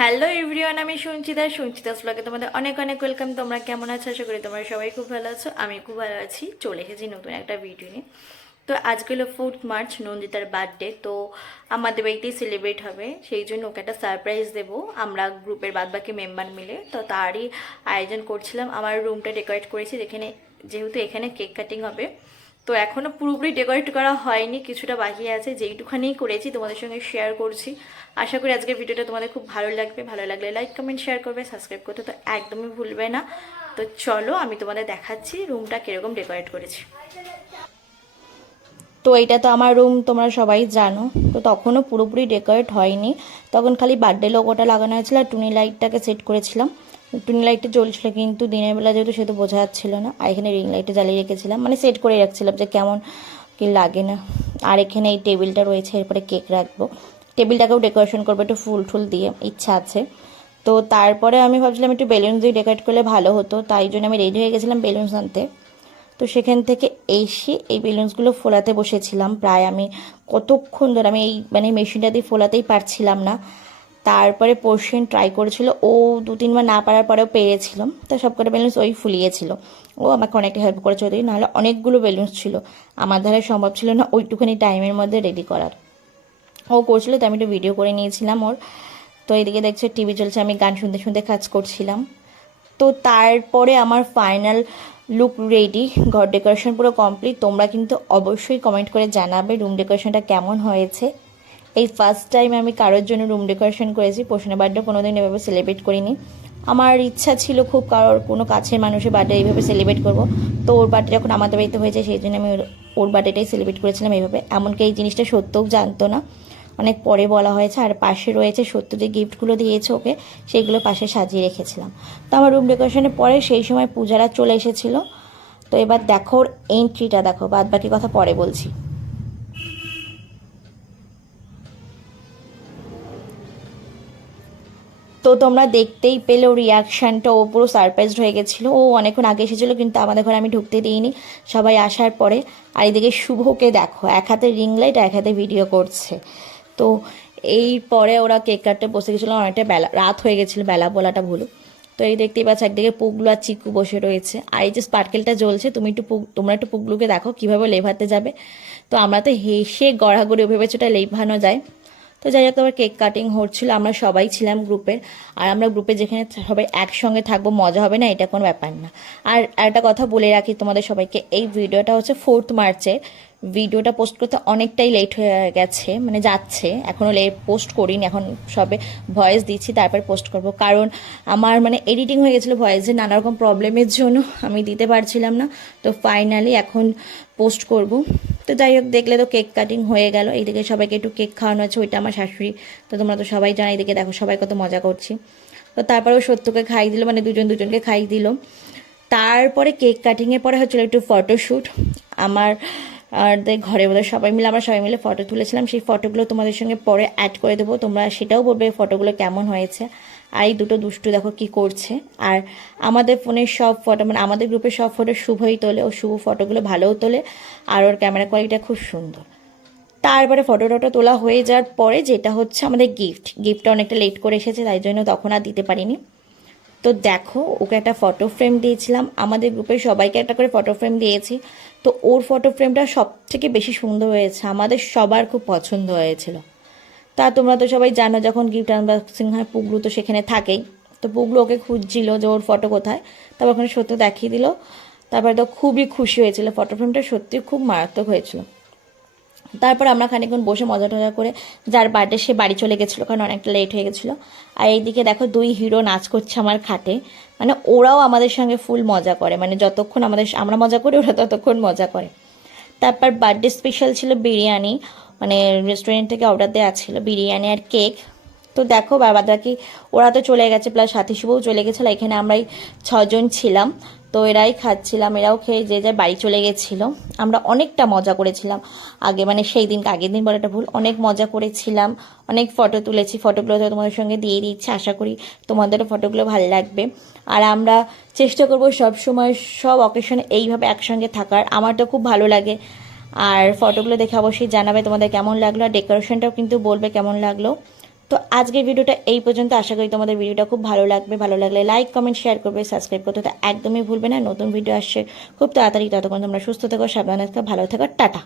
Hello everyone, আমি সঞ্চিতাস ব্লগে তোমাদের অনেক অনেক ওয়েলকাম। তোমরা কেমন আছো? আশা করি তোমরা সবাই খুব ভালো আছো। আমি খুব ভালো আছি। চলে এসেছি নতুন একটা ভিডিও নিয়ে। তো আজকে হলো 4th মার্চ, নন্দিতার বার্থডে। তো আমাদের বাড়িতেই সেলিব্রেট হবে, সেই জন্য ওকে একটা সারপ্রাইজ দেবো আমরা গ্রুপের বাদবাকি মেম্বার মিলে। তো তারই আয়োজন করছিলাম। আমার রুমটা ডেকোরেট করেছি, যেহেতু এখানে কেক কাটিং হবে। তো এখনও পুরোপুরি ডেকোরেট করা হয়নি, কিছুটা বাকি আছে। যেইটুখানি করেছি তোমাদের সঙ্গে শেয়ার করছি। আশা করি আজকের ভিডিওটা তোমাদের খুব ভালো লাগবে। ভালো লাগলে লাইক কমেন্ট শেয়ার করবে, সাবস্ক্রাইব করতে তো একদমই ভুলবে না। তো চলো আমি তোমাদের দেখাচ্ছি রুমটা কীরকম ডেকোরেট করেছি। তো এইটা তো আমার রুম, তোমরা সবাই জানো। তো তখনও পুরোপুরি ডেকোরেট হয়নি, তখন খালি বার্থডে লোগোটা লাগানো হয়েছিল আর টুনি লাইটটাকে সেট করেছিলাম। টুনি লাইটটা জ্বলছিল, কিন্তু দিনের বেলা যেহেতু সে তো বোঝা যাচ্ছিল না। আর এখানে রিং লাইটটা জ্বালিয়ে রেখেছিলাম, মানে সেট করে রাখছিলাম যে কেমন কি লাগে না। আর এখানে এই টেবিলটা রয়েছে, এরপরে কেক রাখবো। টেবিলটাকেও ডেকোরেশন করবো একটু ফুল টুল দিয়ে, ইচ্ছা আছে। তো তারপরে আমি ভাবছিলাম একটু বেলুন দিয়ে ডেকোরেট করলে ভালো হতো, তাই জন্য আমি রেডি হয়ে গেছিলাম বেলুনস আনতে। তো সেখান থেকে এসে এই বেলুনসগুলো ফোলাতে বসেছিলাম। প্রায় আমি কতক্ষণ ধরে আমি এই মেশিনটা দিয়ে ফোলাতেই পারছিলাম না। তারপরে পোর্শন ট্রাই করেছিল, ও 2-3 বার না পারার পরেও পেরেছিলাম। তো সবকটা বেলুনস ওই ফুলিয়েছিল, ও আমাকে অনেকটা হেল্প করেছে ওদের। নাহলে অনেকগুলো বেলুনস ছিল, আমার দ্বারা সম্ভব ছিল না ওইটুখানি টাইমের মধ্যে রেডি করার। ও করছিল, তো আমি একটু ভিডিও করে নিয়েছিলাম ওর। তো এদিকে দেখছো টিভি চলছে, আমি গান শুনতে শুনতে কাজ করছিলাম। তো তারপরে আমার ফাইনাল লুক রেডি, ঘর ডেকোরেশন পুরো কমপ্লিট। তোমরা কিন্তু অবশ্যই কমেন্ট করে জানাবে রুম ডেকোরেশনটা কেমন হয়েছে। এই ফার্স্ট টাইম আমি কারোর জন্য রুম ডেকোরেশন করেছি। পোষণের বার্থডে কোনোদিন এভাবে সেলিব্রেট করিনি। আমার ইচ্ছা ছিল খুব কারোর কোনো কাছের মানুষের বার্থডে এইভাবে সেলিব্রেট করব। তো ওর বার্থডে যখন আমাদের বাড়িতে হয়েছে, সেই জন্য আমি ওর বার্থডেটাই সেলিব্রেট করেছিলাম এইভাবে। এমনকি এই জিনিসটা সত্যও জানতো না, অনেক পরে বলা হয়েছে। আর পাশে রয়েছে সত্য যে গিফটগুলো দিয়েছে ওকে, সেইগুলো পাশে সাজিয়ে রেখেছিলাম। তো আমার রুম ডেকোরেশনের পরে সেই সময় পূজারা চলে এসেছিলো। তো এবার দেখো ওর এন্ট্রিটা দেখো, বাদ বাকি কথা পরে বলছি। তো তোমরা দেখতেই পেলে ওর রিয়াকশানটা, ও পুরো সারপ্রাইজড হয়ে গেছিলো। ও অনেকক্ষণ আগে এসেছিলো, কিন্তু আমাদের ঘরে আমি ঢুকতে দিইনি, সবাই আসার পরে। আর এদিকে শুভকে দেখো, এক হাতে রিং লাইট, এক হাতে ভিডিও করছে। তো এই পরে ওরা কেক কাটতে বসে গেছিলো, অনেকটা বেলা রাত হয়ে গেছিলো, বেলা বলাটা ভুলো। তো এই দেখতেই পাচ্ছ একদিকে পুগলু আর চিকু বসে রয়েছে, আর এই যে স্পার্কেলটা জ্বলছে। তোমরা একটু পুগলুকে দেখো কীভাবে লেভাতে যাবে। তো আমরা তো হেসে গড়াগড়ি ভেবেছি ওটা লেভানো যায়। তো যাই হোক, আবার কেক কাটিং হচ্ছিলো, আমরা সবাই ছিলাম গ্রুপের। আর আমরা গ্রুপে যেখানে সবাই একসঙ্গে থাকবো, মজা হবে না এটা কোনো ব্যাপার না। আর একটা কথা বলে রাখি তোমাদের সবাইকে, এই ভিডিওটা হচ্ছে 4th মার্চে। ভিডিওটা পোস্ট করতে অনেকটাই লেট হয়ে গেছে, মানে যাচ্ছে, এখনও পোস্ট করিনি, এখন সবে ভয়েস দিচ্ছি, তারপর পোস্ট করব। কারণ আমার এডিটিং হয়ে গেছিলো ভয়েসে, নানা রকম প্রবলেমের জন্য আমি দিতে পারছিলাম না। তো ফাইনালি এখন পোস্ট করব। তো যাই হোক, দেখলে তো কেক কাটিং হয়ে গেল। এইদিকে সবাইকে একটু কেক খাওয়ানো আছে, ওইটা আমার শাশুড়ি। তো তোমরা তো সবাই জানো, এইদিকে দেখো সবাই কত মজা করছি। তো তারপরেও সত্যকে খাই দিল, দুজনকে খাই দিল। তারপরে কেক কাটিংয়ের পরে হচ্ছিলো একটু ফটোশ্যুট। আমার আর ঘরে ওদের আমরা সবাই মিলে ফটো তুলেছিলাম। সেই ফটোগুলো তোমাদের সঙ্গে পরে অ্যাড করে দেবো, তোমরা সেটাও বলবে ফটোগুলো কেমন হয়েছে। আর এই দুটো দুষ্টু দেখো কি করছে। আর আমাদের ফোনের সব ফটো, আমাদের গ্রুপের সব ফটো শুভই তোলে, ও শুভ ফটোগুলো ভালোও তোলে, আর ওর ক্যামেরা কোয়ালিটিটা খুব সুন্দর। তারপরে ফটোটা তোলা হয়ে যাওয়ার পরে যেটা হচ্ছে আমাদের গিফটটা অনেকটা লেট করে এসেছে, তাই জন্য তখন আর দিতে পারিনি। তো দেখো, ওকে একটা ফটো ফ্রেম দিয়েছিলাম, আমাদের গ্রুপের সবাইকে একটা করে ফটো ফ্রেম দিয়েছি। তো ওর ফটো ফ্রেমটা সব থেকে বেশি সুন্দর হয়েছে, আমাদের সবার খুব পছন্দ হয়েছিল। তা তোমরা তো সবাই জানো, যখন গিফট আনবক্সিং হয় পুগলু তো সেখানে থাকেই। তো পুগলু ওকে খুঁজছিল যে ওর ফটো কোথায়, তারপর ওখানে সত্য দেখিয়ে দিল। তারপরে তো খুবই খুশি হয়েছিল, ফটো ফ্রেমটা সত্যি খুব মারাত্মক হয়েছিল। তারপর আমরা খানিকক্ষণ বসে মজা টজা করে, যার বার্থডে সে বাড়ি চলে গেছিলো, কারণ অনেকটা লেট হয়ে গেছিলো। আর এইদিকে দেখো 2 হিরো নাচ করছে আমার খাটে। ওরাও আমাদের সঙ্গে ফুল মজা করে, যতক্ষণ আমরা মজা করি ওরা ততক্ষণ মজা করে। তারপর বার্থডে স্পেশাল ছিল বিরিয়ানি, রেস্টুরেন্ট থেকে অর্ডার দেওয়া ছিল বিরিয়ানি আর কেক। তো দেখো বাবাদাকি ওরা তো চলে গেছে, প্লাস সাথী শুভও চলে গেছিলো। এখানে আমরাই 6 জন ছিলাম। তো এরাই খাচ্ছিলাম, এরাও খেয়ে যে যার বাড়ি চলে গেছিলো। আমরা অনেকটা মজা করেছিলাম আগে, সেই দিনকে, আগের দিন বলাটা ভুল, অনেক মজা করেছিলাম, অনেক ফটো তুলেছি। ফটোগুলো তো তোমাদের সঙ্গে দিয়ে দিচ্ছি, আশা করি তোমাদেরও ফটোগুলো ভালো লাগবে। আর আমরা চেষ্টা করবো সবসময় সব অকেশনে এইভাবে একসঙ্গে থাকার, আমার তো খুব ভালো লাগে। আর ফটোগুলো দেখে অবশ্যই জানাবে তোমাদের কেমন লাগলো, আর ডেকোরেশনটাও কিন্তু বলবে কেমন লাগলো। তো আজকের ভিডিওটা এই পর্যন্ত। আশা করি তোমাদের ভিডিওটা খুব ভালো লাগবে। ভালো লাগলে লাইক কমেন্ট শেয়ার করবে, সাবস্ক্রাইব করতে তো একদমই ভুলবে না। নতুন ভিডিও আসছে খুব তাড়াতাড়ি। ততক্ষণ তোমরা সুস্থ থেকো, সাবধানে থেকো, ভালো থেকো, টাটা।